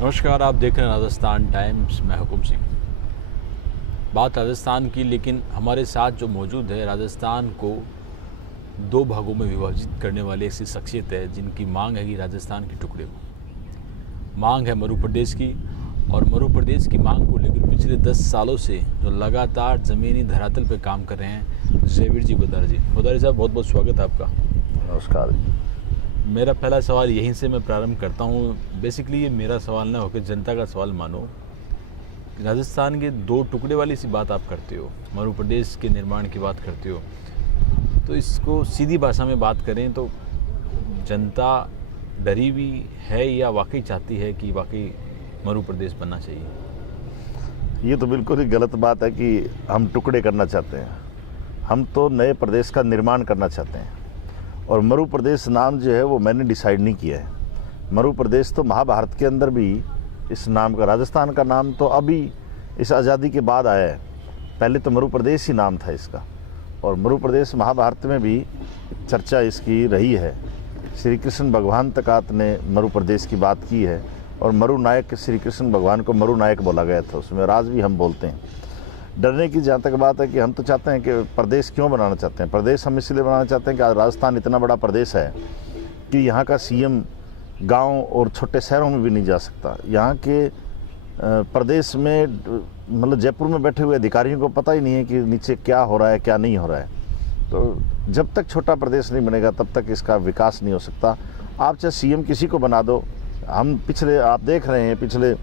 नमस्कार, आप देख रहे हैं राजस्थान टाइम्स। मैं हुकुम सिंह। बात राजस्थान की, लेकिन हमारे साथ जो मौजूद है राजस्थान को दो भागों में विभाजित करने वाली ऐसी शख्सियत है जिनकी मांग है कि राजस्थान के टुकड़े को। मांग है मध्य प्रदेश की, और मध्य प्रदेश की मांग को लेकर पिछले 10 सालों से जो लगातार ज़मीनी धरातल पर काम कर रहे हैं जयवीर जी गोदारा जी। गोदारा साहब, बहुत बहुत स्वागत है आपका। नमस्कार। मेरा पहला सवाल यहीं से मैं प्रारंभ करता हूँ। बेसिकली ये मेरा सवाल ना होकर जनता का सवाल मानो। राजस्थान के दो टुकड़े वाली सी बात आप करते हो, मध्य प्रदेश के निर्माण की बात करते हो, तो इसको सीधी भाषा में बात करें तो जनता डरी हुई है या वाकई चाहती है कि वाकई मध्य प्रदेश बनना चाहिए? ये तो बिल्कुल ही गलत बात है कि हम टुकड़े करना चाहते हैं। हम तो नए प्रदेश का निर्माण करना चाहते हैं, और मध्य प्रदेश नाम जो है वो मैंने डिसाइड नहीं किया है। मध्य प्रदेश तो महाभारत के अंदर भी इस नाम का, राजस्थान का नाम तो अभी इस आज़ादी के बाद आया है। पहले तो मध्य प्रदेश ही नाम था इसका, और मध्य प्रदेश महाभारत में भी चर्चा इसकी रही है। श्री कृष्ण भगवान तक ने मध्य प्रदेश की बात की है, और मरु नायक, श्री कृष्ण भगवान को मरु नायक बोला गया था उसमें। आज भी हम बोलते हैं। डरने की जहाँ तक बात है कि हम तो चाहते हैं कि प्रदेश क्यों बनाना चाहते हैं, प्रदेश हम इसलिए बनाना चाहते हैं कि आज राजस्थान इतना बड़ा प्रदेश है कि यहाँ का सीएम गांव और छोटे शहरों में भी नहीं जा सकता। यहाँ के प्रदेश में मतलब जयपुर में बैठे हुए अधिकारियों को पता ही नहीं है कि नीचे क्या हो रहा है, क्या नहीं हो रहा है। तो जब तक छोटा प्रदेश नहीं बनेगा तब तक इसका विकास नहीं हो सकता। आप चाहे सीएम किसी को बना दो, हम पिछले, आप देख रहे हैं पिछले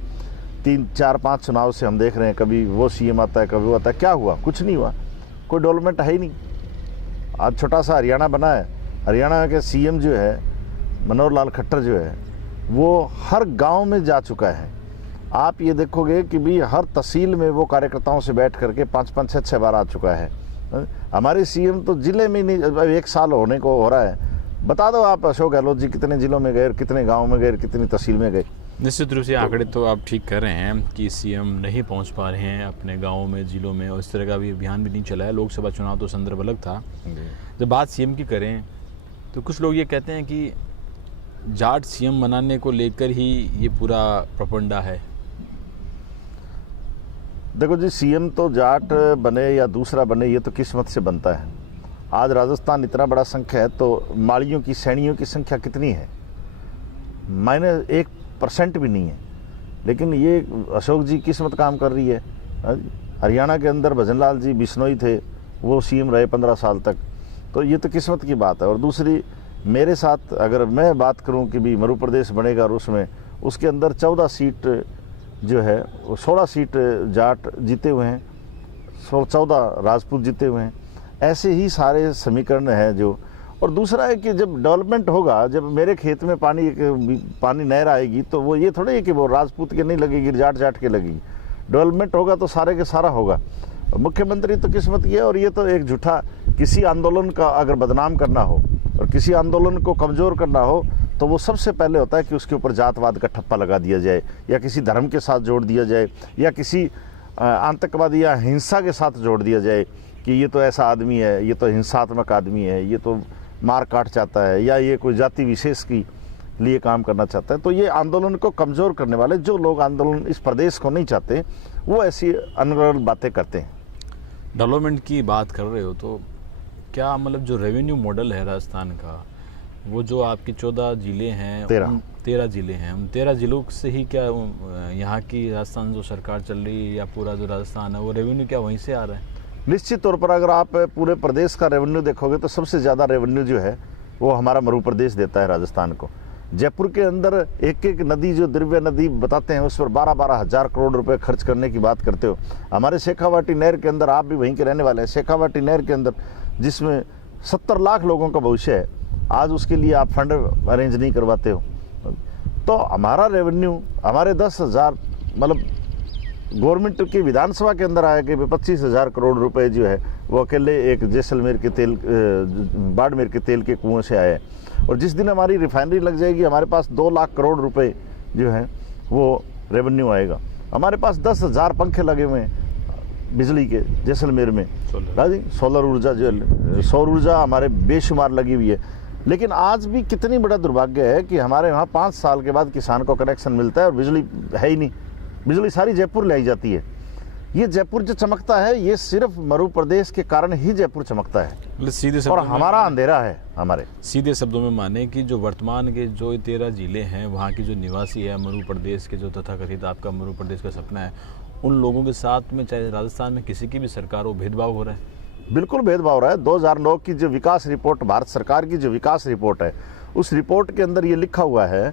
3, 4, 5 चुनाव से हम देख रहे हैं, कभी वो सीएम आता है, कभी वो आता है। क्या हुआ? कुछ नहीं हुआ, कोई डेवलपमेंट है ही नहीं। आज छोटा सा हरियाणा बना है, हरियाणा के सीएम जो है मनोहर लाल खट्टर जो है वो हर गांव में जा चुका है। आप ये देखोगे कि भी हर तहसील में वो कार्यकर्ताओं से बैठ करके 5-5, 6-6 बार आ चुका है। हमारे सीएम तो जिले में नहीं, 1 साल होने को हो रहा है। बता दो आप, अशोक गहलोत जी कितने जिलों में गए, कितने गाँव में गए, कितनी तहसील में गए? निश्चित रूप से आंकड़े तो आप ठीक कर रहे हैं कि सीएम नहीं पहुंच पा रहे हैं अपने गाँव में, जिलों में, और इस तरह का भी अभियान भी नहीं चला है। लोकसभा चुनाव तो संदर्भ अलग था। जब बात सीएम की करें तो कुछ लोग ये कहते हैं कि जाट सीएम बनाने को लेकर ही ये पूरा प्रपंडा है। देखो जी, सीएम तो जाट बने या दूसरा बने, ये तो किस्मत से बनता है। आज राजस्थान इतना बड़ा संख्या है तो माड़ियों की, सैनियों की संख्या कितनी है? -1% भी नहीं है। लेकिन ये अशोक जी किस्मत काम कर रही है। हरियाणा के अंदर भजनलाल जी बिश्नोई थे, वो सीएम रहे 15 साल तक। तो ये तो किस्मत की बात है। और दूसरी, मेरे साथ अगर मैं बात करूं कि भी मध्य प्रदेश बनेगा और उसमें उसके अंदर 14 सीट जो है, 16 सीट जाट जीते हुए हैं, 14 राजपूत जीते हुए हैं। ऐसे ही सारे समीकरण हैं जो। और दूसरा है कि जब डेवलपमेंट होगा, जब मेरे खेत में पानी नहर आएगी तो वो ये थोड़ी है कि वो राजपूत के नहीं लगेगी, जाट के लगेगी। डेवलपमेंट होगा तो सारे के सारा होगा। मुख्यमंत्री तो किस्मत की है। और ये तो एक झूठा, किसी आंदोलन का अगर बदनाम करना हो और किसी आंदोलन को कमज़ोर करना हो तो वो सबसे पहले होता है कि उसके ऊपर जातवाद का ठप्पा लगा दिया जाए, या किसी धर्म के साथ जोड़ दिया जाए, या किसी आतंकवादी या हिंसा के साथ जोड़ दिया जाए कि ये तो ऐसा आदमी है, ये तो हिंसात्मक आदमी है, ये तो मार काट चाहता है, या ये कोई जाति विशेष की लिए काम करना चाहता है। तो ये आंदोलन को कमज़ोर करने वाले जो लोग आंदोलन इस प्रदेश को नहीं चाहते, वो ऐसी अनगढ़ बातें करते हैं। डेवलपमेंट की बात कर रहे हो तो क्या मतलब जो रेवेन्यू मॉडल है राजस्थान का, वो जो आपके 14 जिले हैं, 13 जिले हैं, उन 13 जिलों से ही क्या यहाँ की राजस्थान जो सरकार चल रही है या पूरा जो राजस्थान है वो रेवेन्यू क्या वहीं से आ रहा है? निश्चित तौर पर अगर आप पूरे प्रदेश का रेवेन्यू देखोगे तो सबसे ज़्यादा रेवेन्यू जो है वो हमारा मध्य प्रदेश देता है राजस्थान को। जयपुर के अंदर एक नदी, जो दिव्य नदी बताते हैं, उस पर 12-12 हज़ार करोड़ रुपए खर्च करने की बात करते हो। हमारे शेखावाटी नहर के अंदर, आप भी वहीं के रहने वाले हैं, शेखावाटी नहर के अंदर जिसमें 70 लाख लोगों का भविष्य है, आज उसके लिए आप फंड अरेंज नहीं करवाते हो। तो हमारा रेवेन्यू, हमारे 10,000 मतलब गवर्नमेंट की विधानसभा के अंदर आया कि 25,000 करोड़ रुपए जो है वो अकेले एक जैसलमेर के तेल, बाड़मेर के तेल के कुएं से आए। और जिस दिन हमारी रिफाइनरी लग जाएगी, हमारे पास 2 लाख करोड़ रुपए जो है वो रेवेन्यू आएगा। हमारे पास 10,000 पंखे लगे हुए हैं बिजली के जैसलमेर में, राजी सोलर ऊर्जा, जो सौर ऊर्जा हमारे बेशुमार लगी हुई है। लेकिन आज भी कितनी बड़ा दुर्भाग्य है कि हमारे वहाँ 5 साल के बाद किसान को कनेक्शन मिलता है और बिजली है ही नहीं। बिजली सारी जयपुर ले आई जाती है। ये जयपुर जो चमकता है ये सिर्फ मरु प्रदेश के कारण ही जयपुर चमकता है, मतलब सीधे और शब्दों में हमारा अंधेरा है। हमारे सीधे शब्दों में माने कि जो वर्तमान के जो 13 जिले हैं, वहाँ के जो निवासी है मरु प्रदेश के, जो तथाकथित आपका मरु प्रदेश का सपना है, उन लोगों के साथ में चाहे राजस्थान में किसी की भी सरकार हो, भेदभाव हो रहा है। बिल्कुल भेदभाव हो रहा है। 2009 की जो विकास रिपोर्ट, भारत सरकार की जो विकास रिपोर्ट है, उस रिपोर्ट के अंदर ये लिखा हुआ है,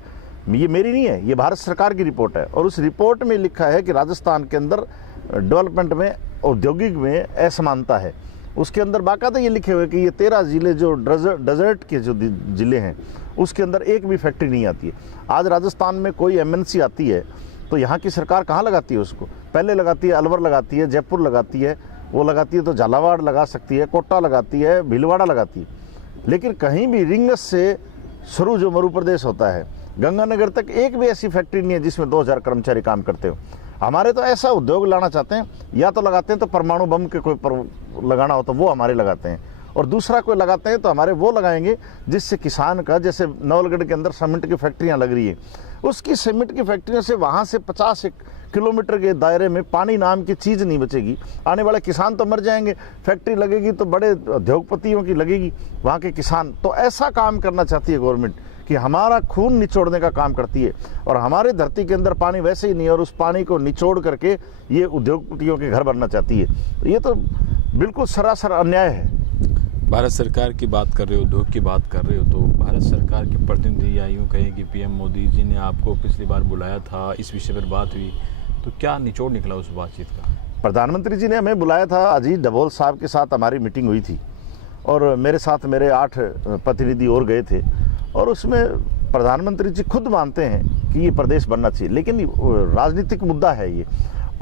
ये मेरी नहीं है, ये भारत सरकार की रिपोर्ट है, और उस रिपोर्ट में लिखा है कि राजस्थान के अंदर डेवलपमेंट में, औद्योगिक में असमानता है। उसके अंदर बाकायदा ये लिखे हुए कि ये 13 जिले जो डेजर्ट के जो जिले हैं उसके अंदर एक भी फैक्ट्री नहीं आती है। आज राजस्थान में कोई MNC आती है तो यहाँ की सरकार कहाँ लगाती है उसको? पहले लगाती है अलवर, लगाती है जयपुर, लगाती है वो, लगाती है तो झालावाड़ लगा सकती है, कोटा लगाती है, भीलवाड़ा लगाती है, लेकिन कहीं भी रिंगस से शुरू जो मरु प्रदेश होता है गंगानगर तक एक भी ऐसी फैक्ट्री नहीं है जिसमें 2000 कर्मचारी काम करते हो। हमारे तो ऐसा उद्योग लाना चाहते हैं, या तो लगाते हैं तो परमाणु बम के कोई लगाना हो तो वो हमारे लगाते हैं, और दूसरा कोई लगाते हैं तो हमारे वो लगाएंगे जिससे किसान का, जैसे नवलगढ़ के अंदर सीमेंट की फैक्ट्रियां लग रही है, उसकी सीमेंट की फैक्ट्रियों से वहाँ से 50 किलोमीटर के दायरे में पानी नाम की चीज़ नहीं बचेगी। आने वाले किसान तो मर जाएंगे। फैक्ट्री लगेगी तो बड़े उद्योगपतियों की लगेगी, वहाँ के किसान। तो ऐसा काम करना चाहती है गवर्नमेंट कि हमारा खून निचोड़ने का काम करती है, और हमारे धरती के अंदर पानी वैसे ही नहीं, और उस पानी को निचोड़ करके ये उद्योगपतियों के घर बनना चाहती है। तो ये तो बिल्कुल सरासर अन्याय है। भारत सरकार की बात कर रहे हो, उद्योग की बात कर रहे हो, तो भारत सरकार के प्रतिनिधि या यूँ कहें कि PM मोदी जी ने आपको पिछली बार बुलाया था, इस विषय पर बात हुई, तो क्या निचोड़ निकला उस बातचीत का? प्रधानमंत्री जी ने हमें बुलाया था, अजीत डभोल साहब के साथ हमारी मीटिंग हुई थी, और मेरे साथ मेरे 8 प्रतिनिधि और गए थे, और उसमें प्रधानमंत्री जी खुद मानते हैं कि ये प्रदेश बनना चाहिए, लेकिन राजनीतिक मुद्दा है ये,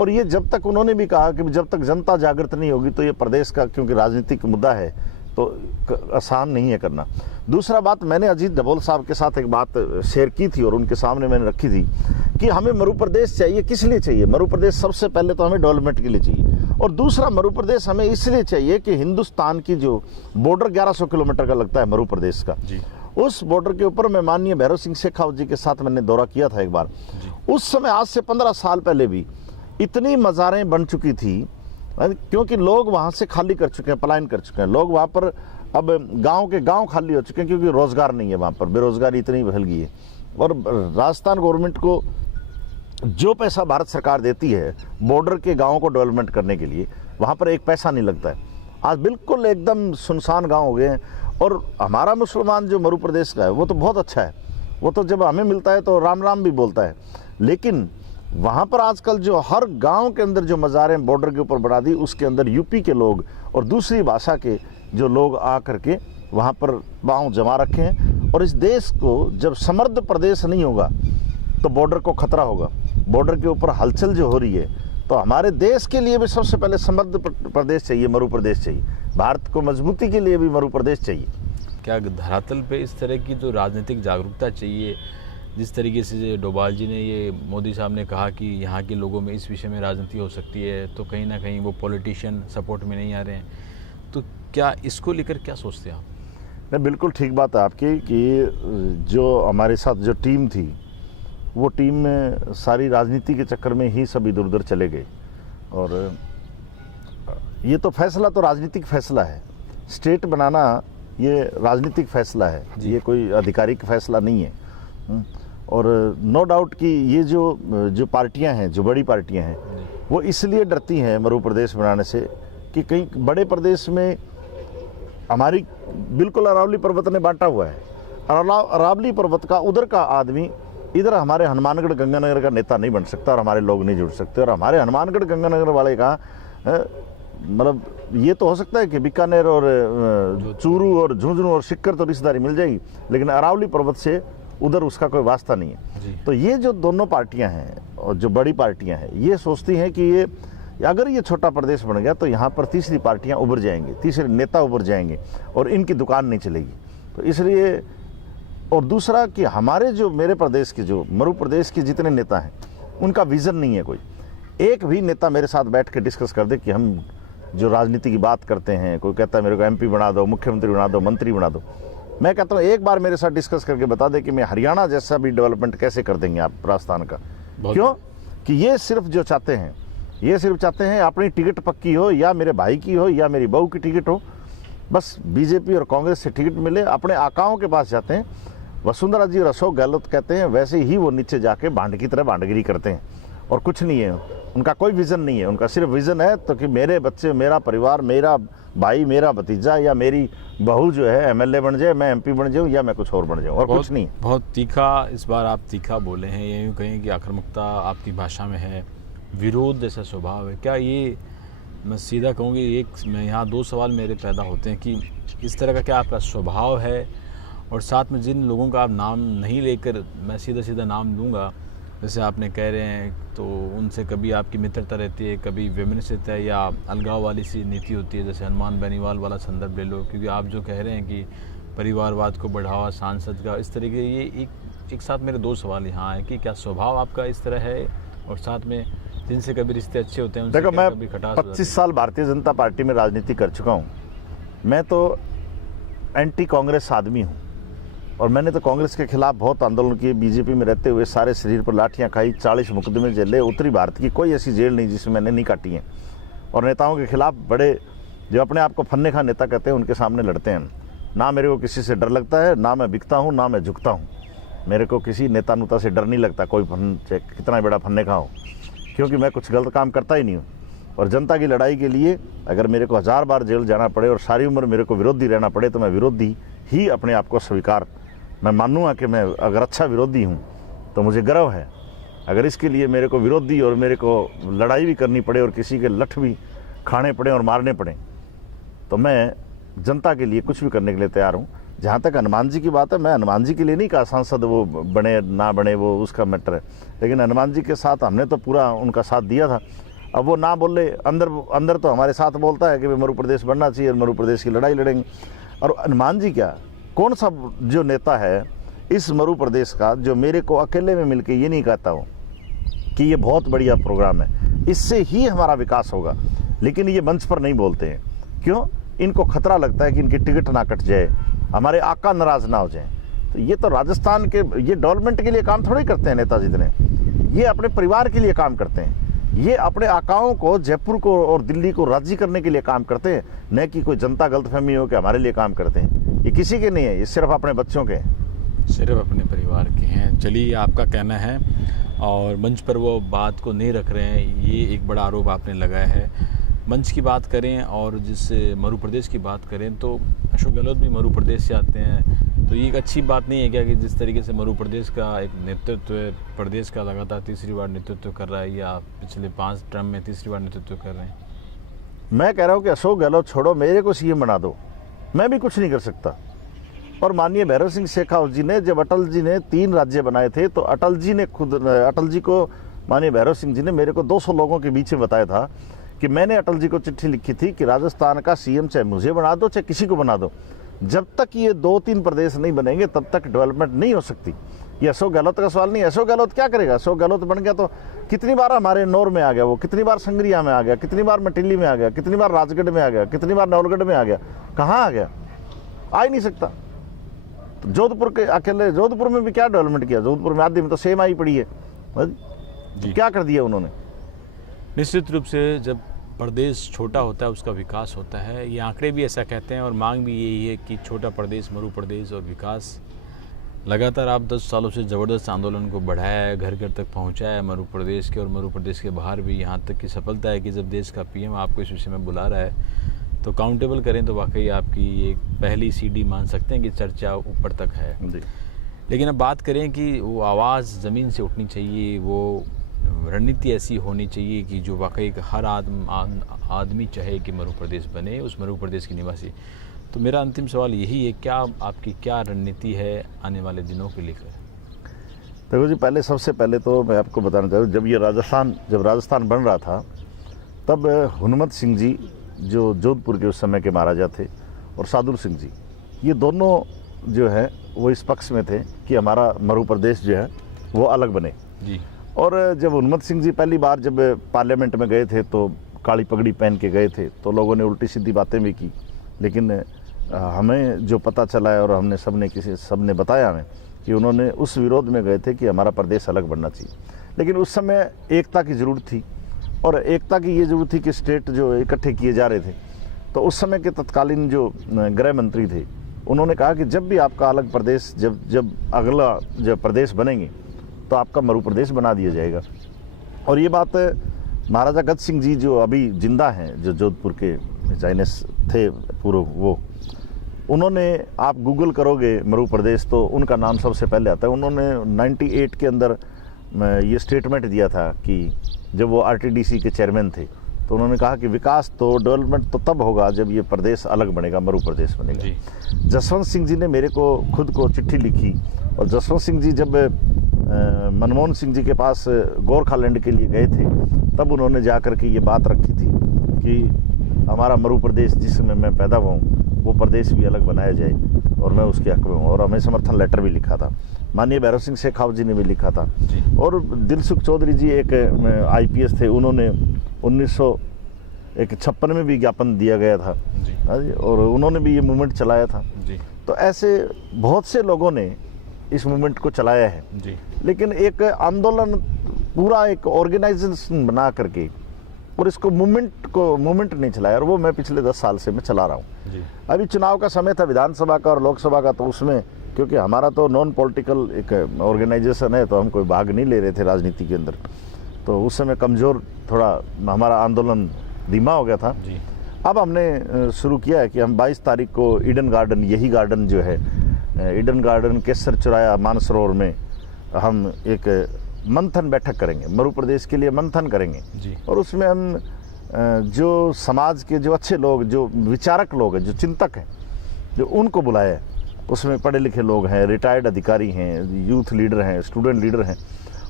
और ये जब तक उन्होंने भी कहा कि जब तक जनता जागृत नहीं होगी तो ये प्रदेश का, क्योंकि राजनीतिक मुद्दा है तो आसान नहीं है करना। दूसरा बात, मैंने अजीत डभोल साहब के साथ एक बात शेयर की थी और उनके सामने मैंने रखी थी कि हमें मरु प्रदेश चाहिए। किस लिए चाहिए? मरु प्रदेश सबसे पहले तो हमें डेवलपमेंट के लिए चाहिए, और दूसरा मरु प्रदेश हमें इसलिए चाहिए कि हिंदुस्तान की जो बॉर्डर 1100 किलोमीटर का लगता है मरु प्रदेश का, उस बॉर्डर के ऊपर मैं माननीय भैरव सिंह शेखावत जी के साथ मैंने दौरा किया था एक बार। उस समय आज से 15 साल पहले भी इतनी मज़ारें बन चुकी थी, क्योंकि लोग वहाँ से खाली कर चुके हैं, पलायन कर चुके हैं लोग वहाँ पर। अब गांव के गांव खाली हो चुके हैं क्योंकि रोज़गार नहीं है वहाँ पर, बेरोज़गारी इतनी फैल गई है। और राजस्थान गवर्नमेंट को जो पैसा भारत सरकार देती है बॉर्डर के गाँव को डेवलपमेंट करने के लिए, वहाँ पर एक पैसा नहीं लगता है। आज बिल्कुल एकदम सुनसान गाँव हो गए हैं। और हमारा मुसलमान जो मरु प्रदेश का है वो तो बहुत अच्छा है, वो तो जब हमें मिलता है तो राम राम भी बोलता है, लेकिन वहाँ पर आजकल जो हर गांव के अंदर जो मज़ारें बॉर्डर के ऊपर बना दी, उसके अंदर यूपी के लोग और दूसरी भाषा के जो लोग आ करके वहाँ पर पाँव जमा रखे हैं। और इस देश को जब समृद्ध प्रदेश नहीं होगा तो बॉर्डर को खतरा होगा। बॉर्डर के ऊपर हलचल जो हो रही है, तो हमारे देश के लिए भी सबसे पहले समृद्ध प्रदेश चाहिए, मरु प्रदेश चाहिए। भारत को मजबूती के लिए भी मरु प्रदेश चाहिए। क्या धरातल पे इस तरह की जो राजनीतिक जागरूकता चाहिए, जिस तरीके से डोभाल जी ने, ये मोदी साहब ने कहा कि यहाँ के लोगों में इस विषय में राजनीति हो सकती है, तो कहीं ना कहीं वो पॉलिटिशियन सपोर्ट में नहीं आ रहे हैं, तो क्या इसको लेकर क्या सोचते हैं आप? नहीं, बिल्कुल ठीक बात है आपकी कि जो हमारे साथ जो टीम थी, वो टीम में सारी राजनीति के चक्कर में ही सब इधर उधर चले गए। और ये तो फैसला तो राजनीतिक फैसला है, स्टेट बनाना ये राजनीतिक फैसला है, ये कोई आधिकारिक फैसला नहीं है। और नो डाउट कि ये जो पार्टियां हैं, जो बड़ी पार्टियां हैं, वो इसलिए डरती हैं मरु प्रदेश बनाने से कि कहीं बड़े प्रदेश में हमारी बिल्कुल अरावली पर्वत ने बांटा हुआ है। अरावली पर्वत का उधर का आदमी इधर हमारे हनुमानगढ़ गंगानगर का नेता नहीं बन सकता, और हमारे लोग नहीं जुड़ सकते। और हमारे हनुमानगढ़ गंगानगर वाले का मतलब ये तो हो सकता है कि बीकानेर और चूरू और झुंझुनू और सिक्कर तो रिश्तेदारी मिल जाएगी, लेकिन अरावली पर्वत से उधर उसका कोई वास्ता नहीं है। तो ये जो दोनों पार्टियां हैं और जो बड़ी पार्टियां हैं, ये सोचती हैं कि ये अगर ये छोटा प्रदेश बन गया तो यहाँ पर तीसरी पार्टियां उभर जाएंगी, तीसरे नेता उभर जाएंगे और इनकी दुकान नहीं चलेगी। तो इसलिए, और दूसरा कि हमारे जो मेरे प्रदेश के, जो मरु प्रदेश के जितने नेता हैं, उनका विज़न नहीं है। कोई एक भी नेता मेरे साथ बैठ के डिस्कस कर दे कि हम जो राजनीति की बात करते हैं, कोई कहता है मेरे को MP बना दो, मुख्यमंत्री बना दो, मंत्री बना दो, मैं कहता हूँ एक बार मेरे साथ डिस्कस करके बता दे कि मैं हरियाणा जैसा भी डेवलपमेंट कैसे कर देंगे आप राजस्थान का। क्यों कि ये सिर्फ जो चाहते हैं, ये सिर्फ चाहते हैं अपनी टिकट पक्की हो, या मेरे भाई की हो या मेरी बहू की टिकट हो, बस बीजेपी और कांग्रेस से टिकट मिले, अपने आकाओं के पास जाते हैं। वसुंधरा जी और अशोक गहलोत कहते हैं वैसे ही वो नीचे जाके भांड की तरह भांडगिरी करते हैं, और कुछ नहीं है उनका, कोई विज़न नहीं है उनका। सिर्फ विज़न है तो कि मेरे बच्चे, मेरा परिवार, मेरा भाई, मेरा भतीजा या मेरी बहू जो है एमएलए बन जाए, मैं एमपी बन जाऊं या मैं कुछ और बन जाऊं, और कुछ नहीं। बहुत तीखा, इस बार आप तीखा बोले हैं, ये यूँ कहें कि आक्रामकता आपकी भाषा में है, विरोध जैसा स्वभाव है। क्या ये, मैं सीधा कहूँगी, एक मैं यहाँ 2 सवाल मेरे पैदा होते हैं कि इस तरह का क्या आपका स्वभाव है, और साथ में जिन लोगों का आप नाम नहीं लेकर मैं सीधा सीधा नाम लूँगा, जैसे आपने कह रहे हैं, तो उनसे कभी आपकी मित्रता रहती है, कभी वैमनस्यता है या अलगाव वाली सी नीति होती है, जैसे हनुमान बेनीवाल वाला संदर्भ ले लो, क्योंकि आप जो कह रहे हैं कि परिवारवाद को बढ़ावा, सांसद का इस तरीके, ये एक साथ मेरे 2 सवाल यहाँ है कि क्या स्वभाव आपका इस तरह है, और साथ में जिनसे कभी रिश्ते अच्छे होते हैं उनसे देखो, मैं कभी खटास 25 साल भारतीय जनता पार्टी में राजनीति कर चुका हूँ। मैं तो एंटी कांग्रेस आदमी हूँ, और मैंने तो कांग्रेस के खिलाफ बहुत आंदोलन किए। बीजेपी में रहते हुए सारे शरीर पर लाठियां खाई, 40 मुकदमे झेले। उत्तरी भारत की कोई ऐसी जेल नहीं जिसमें मैंने नहीं काटी है। और नेताओं के खिलाफ, बड़े जो अपने आप को फन्ने खा नेता कहते हैं, उनके सामने लड़ते हैं। ना मेरे को किसी से डर लगता है, ना मैं बिकता हूँ, ना मैं झुकता हूँ। मेरे को किसी नेता नुता से डर नहीं लगता, कोई कितना बड़ा फन्ने खा हो, क्योंकि मैं कुछ गलत काम करता ही नहीं हूँ। और जनता की लड़ाई के लिए अगर मेरे को 1000 बार जेल जाना पड़े और सारी उम्र मेरे को विरोधी रहना पड़े, तो मैं विरोधी ही अपने आप को स्वीकार, मैं मानूंगा कि मैं अगर अच्छा विरोधी हूँ तो मुझे गर्व है। अगर इसके लिए मेरे को विरोधी और मेरे को लड़ाई भी करनी पड़े और किसी के लठ भी खाने पड़े और मारने पड़े, तो मैं जनता के लिए कुछ भी करने के लिए तैयार हूँ। जहाँ तक हनुमान जी की बात है, मैं हनुमान जी के लिए नहीं कहा सांसद वो बने ना बने, वो उसका मैटर है, लेकिन हनुमान जी के साथ हमने तो पूरा उनका साथ दिया था। अब वो ना बोले, अंदर तो हमारे साथ बोलता है कि मध्य प्रदेश बनना चाहिए और मध्य प्रदेश की लड़ाई लड़ेंगे। और हनुमान जी क्या, कौन सा जो नेता है इस मरु प्रदेश का जो मेरे को अकेले में मिलके ये नहीं कहता हो कि ये बहुत बढ़िया प्रोग्राम है, इससे ही हमारा विकास होगा, लेकिन ये मंच पर नहीं बोलते हैं। क्यों? इनको खतरा लगता है कि इनकी टिकट ना कट जाए, हमारे आका नाराज ना हो जाए। तो ये तो राजस्थान के, ये डेवलपमेंट के लिए काम थोड़ी करते हैं नेताजी इतने, ये अपने परिवार के लिए काम करते हैं। ये अपने आकाओं को, जयपुर को और दिल्ली को राजी करने के लिए काम करते हैं, न कि कोई जनता गलतफहमी हो कि हमारे लिए काम करते हैं। ये किसी के नहीं है, ये सिर्फ अपने बच्चों के हैं, सिर्फ अपने परिवार के हैं। चलिए, आपका कहना है, और मंच पर वो बात को नहीं रख रहे हैं, ये एक बड़ा आरोप आपने लगाया है। मंच की बात करें और जिस मध्य प्रदेश की बात करें, तो अशोक गहलोत भी मध्य प्रदेश से आते हैं, तो ये एक अच्छी बात नहीं है क्या कि जिस तरीके से मध्य प्रदेश का एक नेतृत्व, प्रदेश का लगातार तीसरी बार नेतृत्व कर रहा है, या पिछले 5 टर्म में तीसरी बार नेतृत्व कर रहे हैं? मैं कह रहा हूँ कि अशोक गहलोत छोड़ो, मेरे को सीएम बना दो, मैं भी कुछ नहीं कर सकता। और माननीय भैरव सिंह शेखावत जी ने, जब अटल जी ने 3 राज्य बनाए थे, तो अटल जी को माननीय भैरव सिंह जी ने मेरे को 200 लोगों के बीच में बताया था कि मैंने अटल जी को चिट्ठी लिखी थी कि राजस्थान का सीएम चाहे मुझे बना दो चाहे किसी को बना दो, जब तक ये 2-3 प्रदेश नहीं बनेंगे तब तक डेवलपमेंट नहीं हो सकती। ये अशोक गहलोत का सवाल नहीं है। अशोक गहलोत क्या करेगा? अशोक गहलोत बन गया तो कितनी बार हमारे नौर में आ गया, वो कितनी बार संग्रिया में आ गया, कितनी बार मटिल्ली में आ गया, कितनी बार राजगढ़ में आ गया, कितनी बार नवलगढ़ में आ गया, कहाँ आ गया? आ ही नहीं सकता। तो जोधपुर के अकेले, जोधपुर में भी क्या डेवलपमेंट किया? जोधपुर में आदमी में तो सेम आई पड़ी है, क्या कर दिया उन्होंने? निश्चित रूप से जब प्रदेश छोटा होता है उसका विकास होता है, ये आंकड़े भी ऐसा कहते हैं, और मांग भी यही है कि छोटा प्रदेश, मरु प्रदेश और विकास। लगातार आप 10 सालों से ज़बरदस्त आंदोलन को बढ़ाया है, घर घर तक पहुंचाया है मरु प्रदेश के और मरु प्रदेश के बाहर भी, यहाँ तक की सफलता है कि जब देश का पीएम आपको इस विषय में बुला रहा है, तो काउंटेबल करें तो वाकई आपकी एक पहली सीढ़ी मान सकते हैं कि चर्चा ऊपर तक है। लेकिन अब बात करें कि वो आवाज़ ज़मीन से उठनी चाहिए, वो रणनीति ऐसी होनी चाहिए कि जो वाकई हर आदमी चाहे कि मध्य प्रदेश बने, उस मध्य प्रदेश की निवासी। तो मेरा अंतिम सवाल यही है, क्या आपकी क्या रणनीति है आने वाले दिनों के लेकर? देखो जी, सबसे पहले तो मैं आपको बताना चाहूँ, जब राजस्थान बन रहा था, तब हनुमत सिंह जी जो जोधपुर के उस समय के महाराजा थे, और सादुल सिंह जी, ये दोनों जो है वो इस पक्ष में थे कि हमारा मरु प्रदेश जो है वो अलग बने जी। और जब हनुमत सिंह जी पहली बार जब पार्लियामेंट में गए थे, तो काली पगड़ी पहन के गए थे, तो लोगों ने उल्टी सीधी बातें भी की, लेकिन हमें जो पता चला है और हमने सबने बताया हमें कि उन्होंने उस विरोध में गए थे कि हमारा प्रदेश अलग बनना चाहिए। लेकिन उस समय एकता की ज़रूरत थी, और एकता की ये ज़रूरत थी कि स्टेट जो इकट्ठे किए जा रहे थे। तो उस समय के तत्कालीन जो गृह मंत्री थे, उन्होंने कहा कि जब भी आपका अलग प्रदेश, जब अगला जब प्रदेश बनेंगे तो आपका मरु प्रदेश बना दिया जाएगा। और ये बात महाराजा गज सिंह जी जो अभी जिंदा हैं, जो जोधपुर के चाइनीस थे पूर्व, वो उन्होंने, आप गूगल करोगे मरु प्रदेश तो उनका नाम सबसे पहले आता है। उन्होंने 98 के अंदर ये स्टेटमेंट दिया था कि जब वो आरटीडीसी के चेयरमैन थे, तो उन्होंने कहा कि विकास तो, डेवलपमेंट तो तब होगा जब ये प्रदेश अलग बनेगा, मरु प्रदेश बनेगा। जसवंत सिंह जी ने मेरे को खुद को चिट्ठी लिखी, और जसवंत सिंह जी जब मनमोहन सिंह जी के पास गोरखालैंड के लिए गए थे, तब उन्होंने जाकर के ये बात रखी थी कि हमारा मरु प्रदेश जिसमें मैं पैदा हुआ हूँ वो प्रदेश भी अलग बनाया जाए, और मैं उसके हक में हूँ। और हमें समर्थन लेटर भी लिखा था, माननीय भैरव सिंह शेखावत जी ने भी लिखा था। और दिलसुख चौधरी जी एक IPS थे, उन्होंने 1956 में भी ज्ञापन दिया गया था, और उन्होंने भी ये मूवमेंट चलाया था। तो ऐसे बहुत से लोगों ने इस मूवमेंट को चलाया है। लेकिन एक आंदोलन, पूरा एक ऑर्गेनाइजेशन बना करके, और इसको मूवमेंट नहीं चलाया, और वो मैं पिछले 10 साल से मैं चला रहा हूँ। अभी चुनाव का समय था, विधानसभा का और लोकसभा का, तो उसमें क्योंकि हमारा तो नॉन पॉलिटिकल एक ऑर्गेनाइजेशन है, तो हम कोई भाग नहीं ले रहे थे राजनीति के अंदर, तो उस समय कमज़ोर थोड़ा हमारा आंदोलन धीमा हो गया था। अब हमने शुरू किया है कि हम 22 तारीख को ईडन गार्डन, यही गार्डन जो है ईडन गार्डन, केसर चौराया, मानसरोवर में हम एक मंथन बैठक करेंगे, मरु प्रदेश के लिए मंथन करेंगे। और उसमें हम जो समाज के जो अच्छे लोग, जो विचारक लोग हैं, जो चिंतक हैं, जो उनको बुलाया है, उसमें पढ़े लिखे लोग हैं, रिटायर्ड अधिकारी हैं, यूथ लीडर हैं, स्टूडेंट लीडर हैं,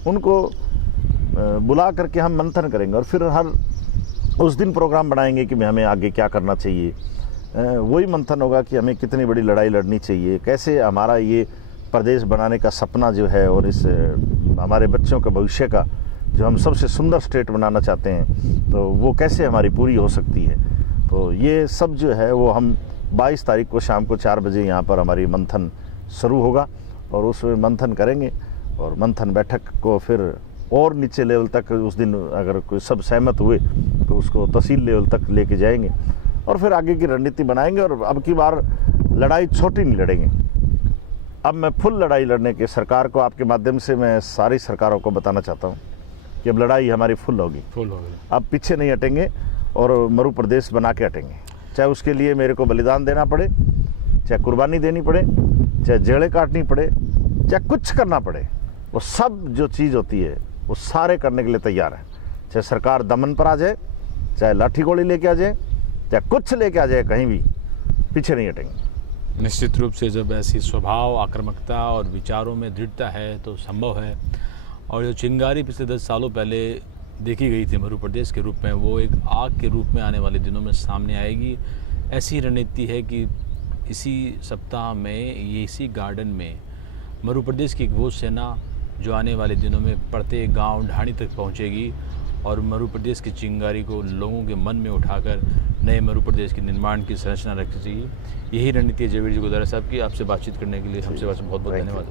उनको बुला करके हम मंथन करेंगे। और फिर हर उस दिन प्रोग्राम बनाएंगे कि हमें आगे क्या करना चाहिए। वही मंथन होगा कि हमें कितनी बड़ी लड़ाई लड़नी चाहिए, कैसे हमारा ये प्रदेश बनाने का सपना जो है, और इस हमारे बच्चों के भविष्य का जो हम सबसे सुंदर स्टेट बनाना चाहते हैं, तो वो कैसे हमारी पूरी हो सकती है। तो ये सब जो है वो हम 22 तारीख को शाम को 4 बजे यहाँ पर हमारी मंथन शुरू होगा, और उसमें मंथन करेंगे। और मंथन बैठक को फिर और नीचे लेवल तक उस दिन अगर कोई सब सहमत हुए तो उसको तहसील लेवल तक लेके जाएंगे, और फिर आगे की रणनीति बनाएंगे। और अब की बार लड़ाई छोटी नहीं लड़ेंगे, अब मैं फुल लड़ाई लड़ने के, सरकार को आपके माध्यम से मैं सारी सरकारों को बताना चाहता हूँ कि अब लड़ाई हमारी फुल होगी। अब पीछे नहीं हटेंगे, और मरु प्रदेश बना के हटेंगे, चाहे उसके लिए मेरे को बलिदान देना पड़े, चाहे कुर्बानी देनी पड़े, चाहे जेड़ें काटनी पड़े, चाहे कुछ करना पड़े, वो सब जो चीज़ होती है वो सारे करने के लिए तैयार है। चाहे सरकार दमन पर आ जाए, चाहे लाठी गोली लेके आ जाए, चाहे कुछ लेके आ जाए, कहीं भी पीछे नहीं हटेंगे। निश्चित रूप से जब ऐसी स्वभाव, आक्रामकता और विचारों में दृढ़ता है तो संभव है। और जो चिंगारी पिछले 10 सालों पहले देखी गई थी मध्य प्रदेश के रूप में, वो एक आग के रूप में आने वाले दिनों में सामने आएगी। ऐसी रणनीति है कि इसी सप्ताह में ये इसी गार्डन में मध्य प्रदेश की वो सेना जो आने वाले दिनों में प्रत्येक गांव ढाणी तक पहुंचेगी और मध्य प्रदेश की चिंगारी को लोगों के मन में उठाकर नए मध्य प्रदेश के निर्माण की संरचना रखनी चाहिए। यही रणनीति है जयवीर जी गोदारा साहब की। आपसे बातचीत करने के लिए हमसे बहुत बहुत धन्यवाद।